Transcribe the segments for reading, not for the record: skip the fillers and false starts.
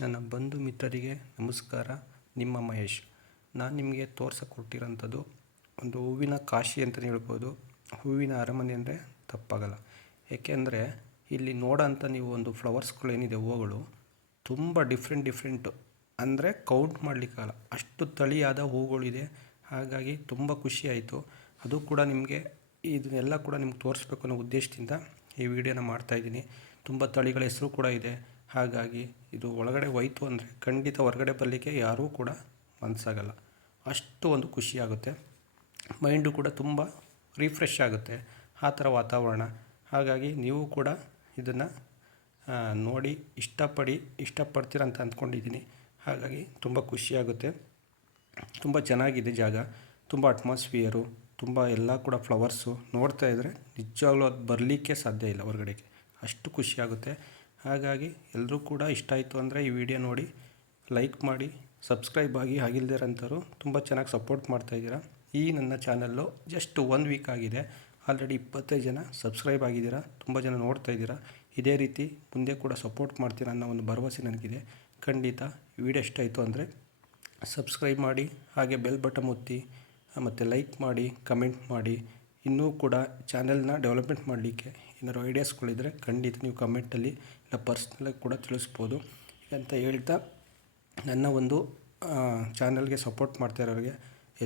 ನನ್ನ ಬಂಧು ಮಿತ್ರರಿಗೆ ನಮಸ್ಕಾರ. ನಿಮ್ಮ ಮಹೇಶ್. ನಾನು ನಿಮಗೆ ತೋರ್ಸಕೊಟ್ಟಿರೋಂಥದ್ದು ಒಂದು ಹೂವಿನ ಕಾಶಿ ಅಂತಲೇ ಹೇಳ್ಬೋದು. ಹೂವಿನ ಅರಮನೆ ಅಂದರೆ ತಪ್ಪಾಗಲ್ಲ. ಏಕೆಂದರೆ ಇಲ್ಲಿ ನೋಡೋಂಥ ನೀವು ಒಂದು ಫ್ಲವರ್ಸ್ಗಳೇನಿದೆ, ಹೂವುಗಳು ತುಂಬ ಡಿಫ್ರೆಂಟು, ಅಂದರೆ ಕೌಂಟ್ ಮಾಡಲಿಕ್ಕಾಗಲ್ಲ ಅಷ್ಟು ತಳಿಯಾದ ಹೂವುಗಳಿದೆ. ಹಾಗಾಗಿ ತುಂಬ ಖುಷಿಯಾಯಿತು. ಅದು ಕೂಡ ನಿಮಗೆ ಇದನ್ನೆಲ್ಲ ಕೂಡ ನಿಮ್ಗೆ ತೋರಿಸ್ಬೇಕು ಅನ್ನೋ ಉದ್ದೇಶದಿಂದ ಈ ವಿಡಿಯೋನ ಮಾಡ್ತಾಯಿದ್ದೀನಿ. ತುಂಬ ತಳಿಗಳ ಹೆಸರು ಕೂಡ ಇದೆ. ಹಾಗಾಗಿ ಇದು ಒಳಗಡೆ ಹೋಯ್ತು ಅಂದರೆ ಖಂಡಿತ ಹೊರಗಡೆ ಬರಲಿಕ್ಕೆ ಯಾರೂ ಕೂಡ ಮನಸ್ಸಾಗಲ್ಲ. ಅಷ್ಟು ಒಂದು ಖುಷಿಯಾಗುತ್ತೆ. ಮೈಂಡು ಕೂಡ ತುಂಬ ರಿಫ್ರೆಶ್ ಆಗುತ್ತೆ ಆ ಥರ ವಾತಾವರಣ. ಹಾಗಾಗಿ ನೀವು ಕೂಡ ಇದನ್ನು ನೋಡಿ ಇಷ್ಟಪಡ್ತೀರ ಅಂತ ಅಂದ್ಕೊಂಡಿದ್ದೀನಿ. ಹಾಗಾಗಿ ತುಂಬ ಖುಷಿಯಾಗುತ್ತೆ. ತುಂಬ ಚೆನ್ನಾಗಿದೆ ಜಾಗ, ತುಂಬ ಅಟ್ಮಾಸ್ಫಿಯರು, ತುಂಬ ಎಲ್ಲ ಕೂಡ ಫ್ಲವರ್ಸು ನೋಡ್ತಾ ಇದ್ದರೆ ನಿಜವಾಗ್ಲೂ ಅದು ಬರಲಿಕ್ಕೆ ಸಾಧ್ಯ ಇಲ್ಲ ಹೊರಗಡೆಗೆ, ಅಷ್ಟು ಖುಷಿಯಾಗುತ್ತೆ. ಹಾಗಾಗಿ ಎಲ್ಲರೂ ಕೂಡ ಇಷ್ಟ ಆಯಿತು ಅಂದರೆ ಈ ವಿಡಿಯೋ ನೋಡಿ ಲೈಕ್ ಮಾಡಿ, ಸಬ್ಸ್ಕ್ರೈಬ್ ಆಗಿ. ಆಗಿಲ್ದಿರೋಂಥವ್ರು ತುಂಬ ಚೆನ್ನಾಗಿ ಸಪೋರ್ಟ್ ಮಾಡ್ತಾಯಿದ್ದೀರಾ. ಈ ನನ್ನ ಚಾನಲ್ಲು ಜಸ್ಟ್ 1 ವೀಕ್ ಆಗಿದೆ, ಆಲ್ರೆಡಿ 25 ಜನ ಸಬ್ಸ್ಕ್ರೈಬ್ ಆಗಿದ್ದೀರಾ, ತುಂಬ ಜನ ನೋಡ್ತಾ ಇದ್ದೀರಾ. ಇದೇ ರೀತಿ ಮುಂದೆ ಕೂಡ ಸಪೋರ್ಟ್ ಮಾಡ್ತೀರಾ ಅನ್ನೋ ಒಂದು ಭರವಸೆ ನನಗಿದೆ. ಖಂಡಿತ ವಿಡಿಯೋ ಇಷ್ಟ ಆಯಿತು ಅಂದರೆ ಸಬ್ಸ್ಕ್ರೈಬ್ ಮಾಡಿ, ಹಾಗೆ ಬೆಲ್ ಬಟನ್ ಒತ್ತಿ, ಮತ್ತು ಲೈಕ್ ಮಾಡಿ, ಕಮೆಂಟ್ ಮಾಡಿ. ಇನ್ನೂ ಕೂಡ ಚಾನೆಲ್ನ ಡೆವಲಪ್ಮೆಂಟ್ ಮಾಡಲಿಕ್ಕೆ ಏನಾದ್ರು ಐಡಿಯಾಸ್ಗಳಿದ್ದರೆ ಖಂಡಿತ ನೀವು ಕಮೆಂಟಲ್ಲಿ ಇಲ್ಲ ಪರ್ಸ್ನಲಾಗಿ ಕೂಡ ತಿಳಿಸ್ಬೋದು ಅಂತ ಹೇಳ್ತಾ, ನನ್ನ ಒಂದು ಚಾನಲ್ಗೆ ಸಪೋರ್ಟ್ ಮಾಡ್ತಾ ಇರೋರಿಗೆ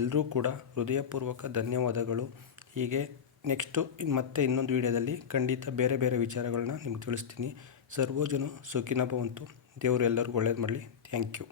ಎಲ್ಲರೂ ಕೂಡ ಹೃದಯಪೂರ್ವಕ ಧನ್ಯವಾದಗಳು. ಹೀಗೆ ನೆಕ್ಸ್ಟು ಮತ್ತೆ ಇನ್ನೊಂದು ವಿಡಿಯೋದಲ್ಲಿ ಖಂಡಿತ ಬೇರೆ ಬೇರೆ ವಿಚಾರಗಳನ್ನ ನಿಮ್ಗೆ ತಿಳಿಸ್ತೀನಿ. ಸರ್ವಜನ ಸುಖಿನೋ ಭವಂತು. ದೇವರು ಎಲ್ಲರಿಗೂ ಒಳ್ಳೇದು ಮಾಡಲಿ. Thank you.